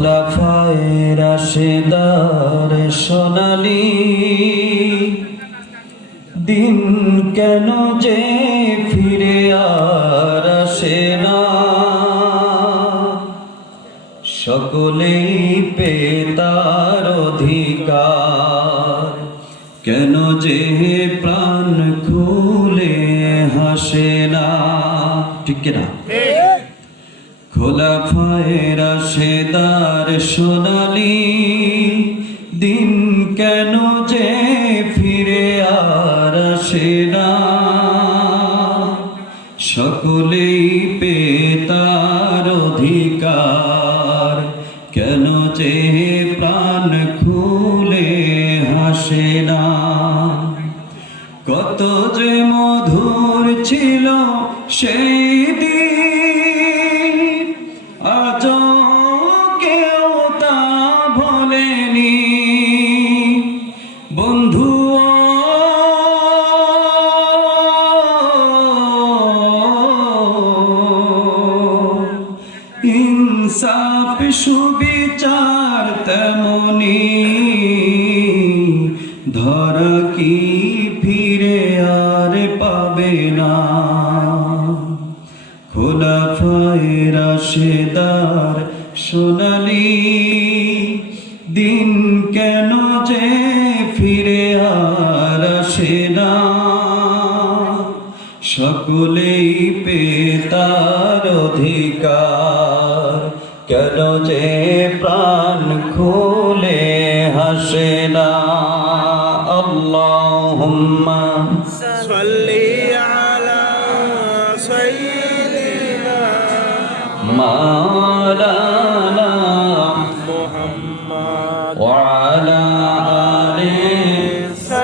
খোলাফায় রাশেদার সোনালি। দিন কেন যে ফিরে আর আসে না। সকলেই পেতার অধিকার। কেন যে প্রাণ খুলে হাসে না। ঠিক না খোলা ফায়ের সেদার সোনালি, দিন কেন যে ফিরে আর আসে না। সকলেই পেতার অধিকার, কেন যে প্রাণ খুলে হাসে না। কত যে মধুর ছিল সেই দিন ইনসাফ সুবিচার তেমনি। ধরা কি ফিরে আর পাবে না। খোলা ফায়রা সেদার সোনালি। দিন কেন যে ফিরে আর সেনা সকলেই পেতার অধিকার। কেন যে প্রাণ খুলে হাসে না। আল্লাহুম্মা সাল্লি আলা সাইয়্যিদিনা। মাওলানা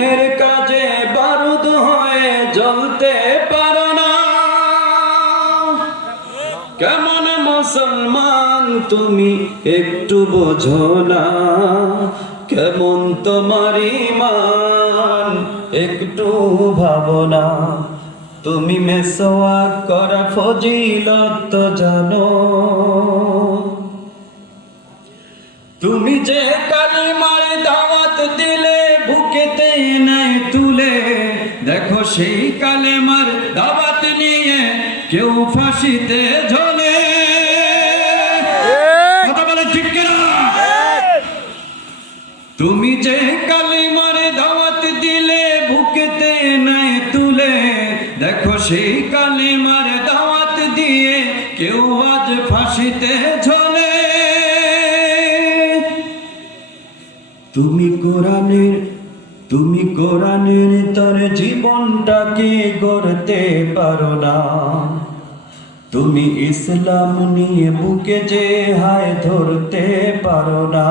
দিনের কাজে বারুদ হয়ে জ্বলতে পারো না। কেমন মুসলমান তুমি একটু বোঝো না। কেমন তোমার ইমান একটু ভাবনা তুমি মেসোয়াক করা ফজিলত জানো। তুমি যে কালিমার দাওয়াত দিলে বুকেতে নাই তুলে দেখো সেই কালেমার দাওয়াত নিয়ে কেউ ফাঁসিতে ঝোলে। কথা বলে ঠিক কিনা? তুমি যে কালিমার দাওয়াত দিলে বুকেতে নাই তুলে দেখো সেই কালিমার দাওয়াত দিয়ে কেউ আজ ফাঁসিতে ঝোলে। তুমি কোরআনের তুমি কোরআনের তোর জীবনটাকে গড়তে পারো না? তুমি ইসলাম নিয়ে বুকে যে হায় ধরতে পারো না।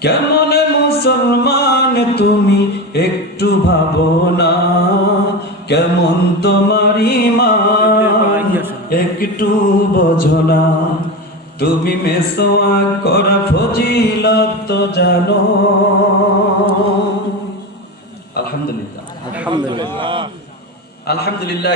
কেমন মুসলমান তুমি একটু ভাবো না? কেমন তোমার ইমান একটু বোঝো না? তুমি মেসোয়া করা ফজিলত জানো। আলহামদুলিল্লাহ। আলহামদুলিল্লাহ। আলহামদুলিল্লাহ